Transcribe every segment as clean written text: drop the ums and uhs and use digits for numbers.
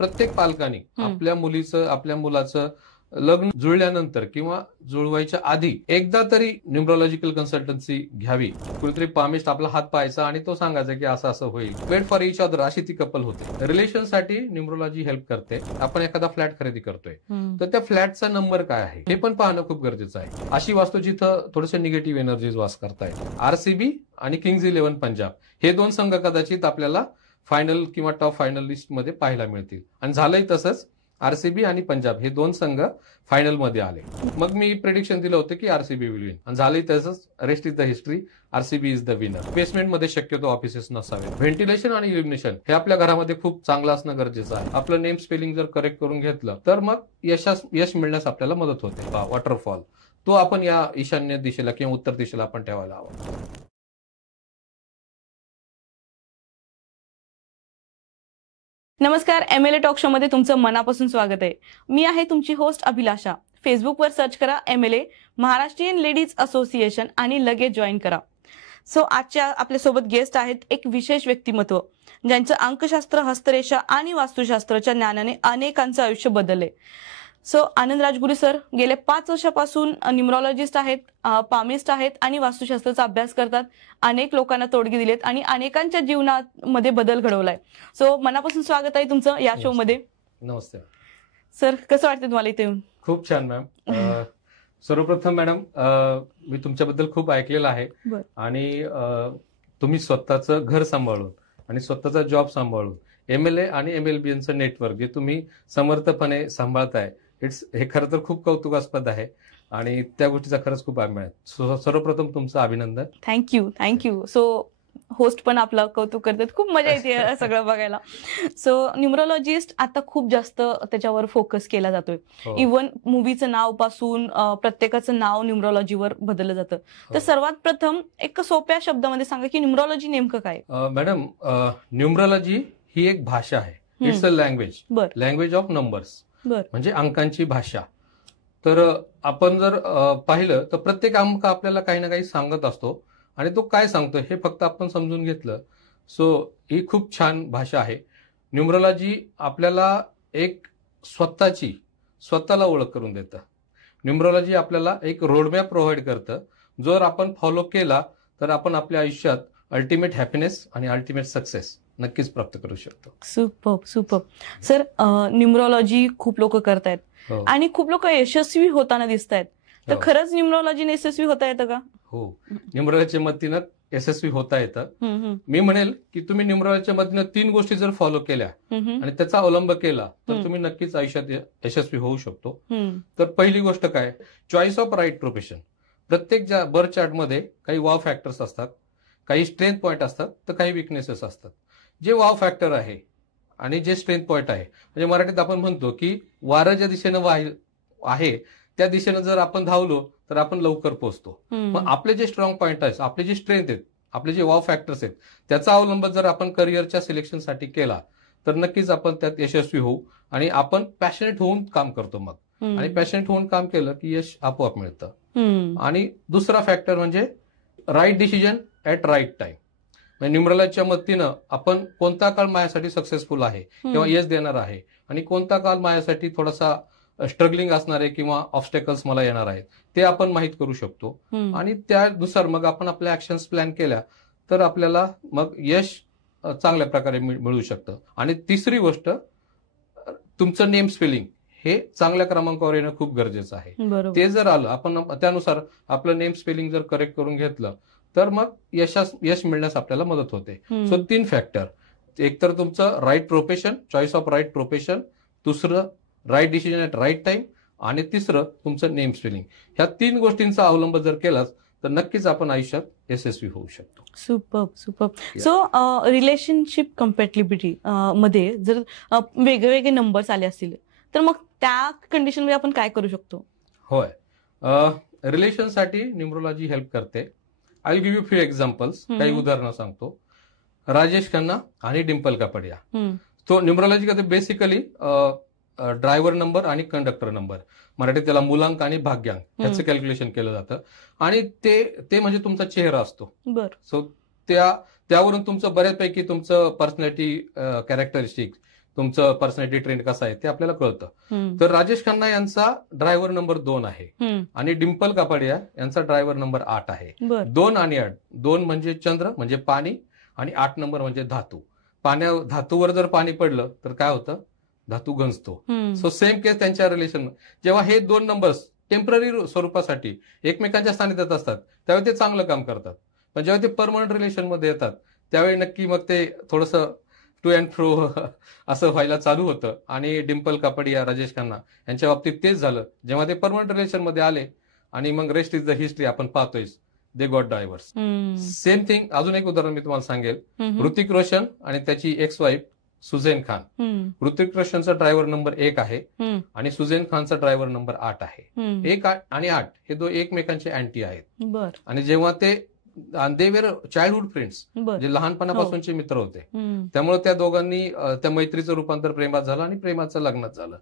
प्रत्येक पालकांनी आपल्या मुलीचं आपल्या मुलाचं लग्न जुळल्यानंतर किंवा जुळवायच्या आधी एकदा तरी न्यूमरोलॉजिकल कन्सल्टन्सी घ्यावी. कुणीतरी पामिस्ट आपला हात पाहायचा आणि तो सांगायचा की असं असं होईल. वेट फॉर इच अदर अशी ती कपल होते. रिलेशनसाठी न्यूमरोलॉजी हेल्प करते. आपण एखादा फ्लॅट खरेदी करतोय तर त्या फ्लॅटचा नंबर काय आहे हे पण पाहणं खूप गरजेचं आहे. अशी वास्तू जिथं थोडेसे निगेटिव्ह एनर्जीज वास करतायत. RCB आणि किंग्ज 11 पंजाब हे दोन संघ कदाचित आपल्याला फायनल किंवा टॉप फायनल लिस्ट मध्ये पाहायला मिळतील. आणि झालंय तसंच. RCB आणि पंजाब हे दोन संघ फायनल मध्ये आले. मग मी प्रेडिक्शन दिलं होतं की RCB विल विन आणि झालंय तसंच. Rest is the history. RCB is the winner. Basement मध्ये शक्यतो ऑफिसेस नसावे. व्हेंटिलेशन आणि इल्युमिनेशन हे आपल्या घरामध्ये खूप चांगलं असणं गरजेचं आहे. आपलं नेम स्पेलिंग जर करेक्ट करून घेतलं तर मग यश मिळण्यास आपल्याला मदत होते. वॉटरफॉल तो आपण या ईशान्य दिशेला किंवा उत्तर दिशेला आपण ठेवायला हवा. नमस्कार, MLA टॉक शो मध्ये तुमचं मनापासून स्वागत आहे. मी आहे तुमची होस्ट अभिलाषा. फेसबुकवर सर्च करा MLA महाराष्ट्रीयन लेडीज असोसिएशन आणि लगेच जॉईन करा. सो आजच्या आपल्यासोबत गेस्ट आहेत एक विशेष व्यक्तिमत्व ज्यांचं अंकशास्त्र, हस्तरेषा आणि वास्तुशास्त्राच्या ज्ञानाने अनेकांचं आयुष्य बदलले. सो आनंद राजगुरू सर गेले 5 वर्षापासून न्यूमरोलॉजिस्ट आहेत, पामिस्ट आहेत आणि वास्तुशास्त्राचा अभ्यास करतात. अनेक लोकांना तोडगे दिलेत आणि अनेकांच्या जीवनामध्ये बदल घडवलाय. सो मनापासून स्वागत आहे तुमचं या शो मध्ये. नमस्ते सर, कसं वाटतं तुम्हाला इथे येऊन? खूप छान मॅम. सर्वप्रथम मॅडम, मी तुमच्याबद्दल खूप ऐकलेलं आहे आणि तुम्ही स्वतःचं घर सांभाळून आणि स्वतःचा जॉब सांभाळून MLA आणि MLBNचं नेटवर्क जे तुम्ही समर्थपणे सांभाळताय, हे खरं तर खूप कौतुकास्पद आहे आणि त्या गोष्टीचा खरंच खूप अभिमान आहे. सर्वप्रथम तुमचं अभिनंदन. थँक्यू. सो होस्ट पण आपलं कौतुक करतात. खूप मजा येते सगळं बघायला. सो न्यूमरोलॉजिस्ट आता खूप जास्त त्याच्यावर फोकस केला जातोय. इव्हन मूवीचं नाव पासून प्रत्येकाचं नाव न्यूमरोलॉजीवर बदललं जातं. तर सर्वात प्रथम एक सोप्या शब्दामध्ये सांगा की न्यूमरोलॉजी नेमकं काय? मॅडम, न्यूमरोलॉजी ही एक भाषा आहे. It's a language. Language of numbers, म्हणजे अंकांची भाषा. तर आपण जर पाहिलं तर प्रत्येक अंक आपल्याला काही ना काही सांगत असतो आणि तो काय सांगतो हे फक्त आपण समजून घेतलं. सो ही खूप छान भाषा आहे. न्यूमरोलॉजी आपल्याला एक स्वतःला ओळख करून देतं. न्यूमरोलॉजी आपल्याला एक रोडमॅप प्रोव्हाइड करतं. जर आपण फॉलो केला तर आपण आपल्या आयुष्यात अल्टिमेट हॅपीनेस आणि अल्टिमेट सक्सेस नक्कीच प्राप्त करू शकतो. सुपर. सर, न्यूमरोलॉजी खूप लोक करतायत आणि खूप लोक यशस्वी होताना दिसत आहेत. तर खरंच न्यूमरोलॉजीने यशस्वी होता येतं का? हो, न्यूमरोलॉजीच्या मदतीनं यशस्वी होता येतं. मी म्हणेल की तुम्ही न्यूमरोलॉजीच्या मदतीनं 3 गोष्टी जर फॉलो केल्या आणि त्याचा अवलंब केला तर तुम्ही नक्कीच आयुष्यात यशस्वी होऊ शकतो. तर पहिली गोष्ट काय? Choice of right profession. प्रत्येक बर्थ चार्टमध्ये काही वाव फॅक्टर्स असतात, काही स्ट्रेंथ पॉईंट असतात, तर काही विकनेसेस असतात. जे वाव फॅक्टर आहे आणि जे स्ट्रेंथ पॉईंट आहे, म्हणजे मराठीत आपण म्हणतो की वारं ज्या दिशेनं आहे त्या दिशेनं जर आपण धावलो तर आपण लवकर पोहोचतो. मग आपले जे स्ट्रॉंग पॉईंट आहेत, आपले जे स्ट्रेंथ आहेत, आपले जे वाव फॅक्टर्स आहेत, त्याचा अवलंब जर आपण करिअरच्या सिलेक्शनसाठी केला तर नक्कीच आपण त्यात यशस्वी होऊ आणि आपण पॅशनेट होऊन काम करतो. मग आणि पॅशनेट होऊन काम केलं की यश आपोआप मिळतं. आणि दुसरा फॅक्टर म्हणजे right decision at right time. न्यूमरोलॉजीच्या मदतीनं आपण कोणता काळ माझ्यासाठी सक्सेसफुल आहे किंवा यश देणार आहे आणि कोणता काळ माझ्यासाठी थोडासा स्ट्रगलिंग असणार आहे किंवा ऑब्स्टेकल्स मला येणार आहेत ते आपण माहीत करू शकतो. आणि त्यानुसार मग आपण आपल्या ऍक्शन्स प्लॅन केल्या तर आपल्याला मग यश चांगल्या प्रकारे मिळू शकतं. आणि तिसरी गोष्ट, तुमचं नेम स्पेलिंग हे चांगल्या क्रमांकावर येणं खूप गरजेचं आहे. ते जर आलं, आपण त्यानुसार आपलं नेम स्पेलिंग जर करेक्ट करून घेतलं तर मग यश मिळण्यास आपल्याला मदत होते. सो 3 फॅक्टर, एक तर तुमचं right profession, choice of right profession, दुसरं right decision at right time आणि तिसरं तुमचं नेम स्पेलिंग. ह्या 3 गोष्टींचा अवलंब जर केलाच तर नक्कीच आपण आयुष्यात यशस्वी होऊ शकतो. सुपर. सो रिलेशनशिप कम्पॅटिबिलिटी मध्ये जर वेगवेगळे नंबर्स आले असतील तर मग त्या कंडिशन मध्ये आपण काय करू शकतो? होय, रिलेशनसाठी न्यूमरोलॉजी हेल्प करते. I give you few examples. काही उदाहरणं सांगतो. राजेश खन्ना आणि डिंपल कापडिया. तो न्यूमरोलॉजी मध्ये बेसिकली ड्रायव्हर नंबर आणि कंडक्टर नंबर, मराठीत त्याला मुलांक आणि भाग्यांक ह्याचं कॅल्क्युलेशन केलं जातं. आणि ते म्हणजे तुमचा चेहरा असतो. सो त्यावरून तुमचं बऱ्यापैकी तुमचं पर्सनॅलिटी कॅरेक्टरिस्टिक तुमचं पर्सनॅलिटी ट्रेंड कसा आहे ते आपल्याला कळतं. तर राजेश खन्ना यांचा ड्रायव्हर नंबर 2 आहे आणि डिंपल कापडिया यांचा ड्रायव्हर नंबर 8 आहे. 2 आणि 8. 2 म्हणजे चंद्र म्हणजे पाणी आणि 8 नंबर म्हणजे धातू. धातूवर जर पाणी पडलं तर काय होतं, धातू गंजतो. सो सेम केस त्यांच्या रिलेशन. जेव्हा हे 2 नंबर्स टेम्पररी स्वरूपासाठी एकमेकांच्या सानिध्यात असतात त्यावेळी ते चांगलं काम करतात, पण जेव्हा ते परमनंट रिलेशन मध्ये येतात त्यावेळी नक्की मग ते थोडंसं टू अँड फ्रो असं व्हायला चालू होतं. आणि डिंपल कापडिया, राजेश खन्ना यांच्या बाबतीत तेच झालं. जेव्हा ते परमनंट रिलेशन मध्ये आले आणि मग रेस्ट इज द हिस्ट्री आपण पाहतोय, they got divorce. Same thing. अजून एक उदाहरण मी तुम्हाला सांगेल. ऋतिक रोशन आणि त्याची एक्स वाईफ सुझेन खान. ऋतिक रोशनचा ड्रायव्हर नंबर 1 आहे आणि सुझेन खानचा ड्रायव्हर नंबर 8 आहे. 1 आणि 8 हे एकमेकांचे अँटी आहेत. आणि जेव्हा ते दे वेर चाइल्डहुड फ्रेंड्स, जे लहानपणापासूनचे मित्र होते, त्यामुळे त्या दोघांनी त्या मैत्रीचं रूपांतर प्रेमात झालं आणि प्रेमाचं लग्नात झालं.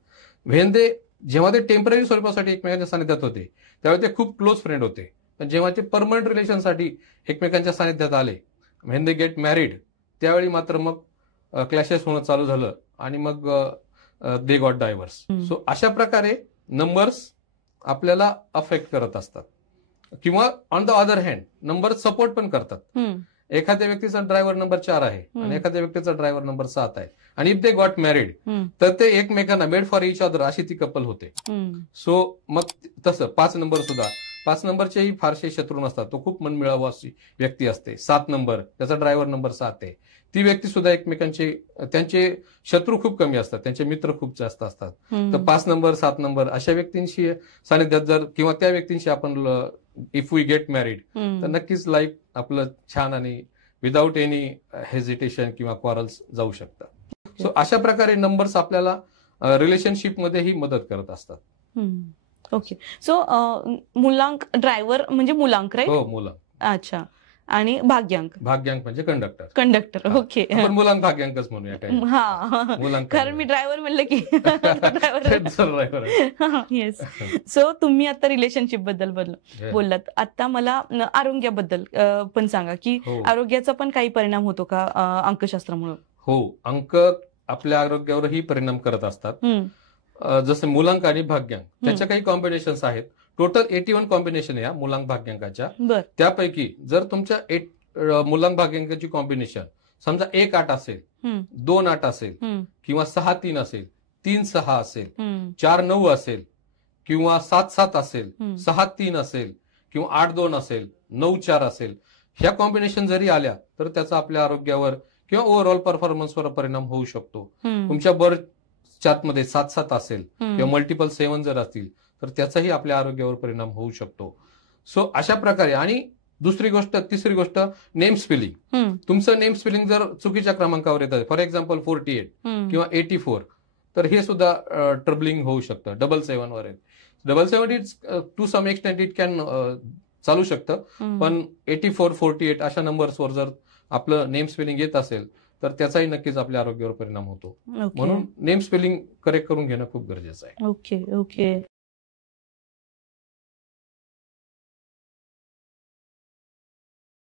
जेव्हा ते टेम्पररी स्वरूपासाठी एकमेकांच्या सानिध्यात होते त्यावेळी ते खूप क्लोज फ्रेंड होते, पण जेव्हा ते परमनंट रिलेशनसाठी एकमेकांच्या सानिध्यात आले, व्हेन दे गेट मॅरिड, त्यावेळी मात्र मग क्लॅशेस होणं चालू झालं आणि मग दे गॉट डायव्हर्स. सो अशा प्रकारे नंबर्स आपल्याला अफेक्ट करत असतात. किंवा on the other hand number support पण करतात. एखाद्या व्यक्तीचा ड्रायव्हर नंबर 4 आहे आणि एखाद्या व्यक्तीचा ड्रायव्हर नंबर 7 आहे आणि इफ दे गॉट मॅरिड तर ते एकमेकांना मेड फॉर इच अदर अशी ती कपल होते. सो मग तसं 5 नंबर सुद्धा, 5 नंबरचेही फारसे शत्रू नसतात. तो खूप मनमिळावू अशी व्यक्ती असते. 7 नंबर, त्याचा ड्रायव्हर नंबर 7 आहे. ती व्यक्ती सुद्धा त्यांचे शत्रू खूप कमी असतात, त्यांचे मित्र खूप जास्त असतात. तर 5 नंबर, 7 नंबर अशा व्यक्तींशी सानिध्यात जर किंवा त्या व्यक्तींशी आपण इफ वी गेट मॅरिड तर नक्कीच लाईफ आपलं छान आणि विदाऊट एनी हेजिटेशन किंवा क्वारल्स जाऊ शकतात. सो अशा प्रकारे नंबर्स आपल्याला रिलेशनशिपमध्येही मदत करत असतात. ओके. सो मुलांक ड्रायव्हर म्हणजे मुलांक, राईट? हो, मुलांक. अच्छा. आणि भाग्यांक म्हणजे कंडक्टर. ओके. मुलांक भाग्यांकच म्हणूया. हा, कारण मी ड्रायव्हर म्हणलं की ड्रायव्हर. येस. सो तुम्ही आता रिलेशनशिप बद्दल बोललात. आता मला आरोग्याबद्दल पण सांगा की आरोग्याचा पण काही परिणाम होतो का अंकशास्त्रामुळे? हो, अंक आपल्या आरोग्यावरही परिणाम करत असतात. जसे मुलांक आणि भाग्यांक त्याच्या काही कॉम्बिनेशन्स आहेत. टोटल 81 कॉम्बिनेशन आहे मुलांक भाग्यांकाच्या. त्यापैकी जर तुमच्या मुलांक भाग्यांकाची कॉम्बिनेशन समजा 1-8 असेल, 2-8 असेल किंवा 6-3 असेल, 3-6 असेल, 4-9 असेल किंवा 7-7 असेल, 6-3 असेल किंवा 8-2 असेल, 9-4 असेल, ह्या कॉम्बिनेशन जरी आल्या तर त्याचा आपल्या आरोग्यावर किंवा ओव्हरऑल परफॉर्मन्सवर परिणाम होऊ शकतो. तुमच्या बर्थ चार्टमध्ये 7-7 असेल किंवा मल्टिपल 7 जर असतील तर त्याचाही आपल्या आरोग्यावर परिणाम होऊ शकतो. सो अशा प्रकारे. आणि तिसरी गोष्ट नेम स्पेलिंग. तुमचं नेम स्पेलिंग जर चुकीच्या क्रमांकावर येत आहे, फॉर एक्झाम्पल 48 किंवा 84, तर हे सुद्धा ट्रबलिंग होऊ शकतं. 77 वर आहे. 77 it's to some extent it can चालू शकतं, पण 84, 48 अशा नंबर्सवर जर आपलं नेम स्पेलिंग येत असेल तर त्याचाही नक्कीच आपल्या आरोग्यावर परिणाम होतो. म्हणून नेम स्पेलिंग करेक्ट करून घेणं खूप गरजेचं आहे. ओके.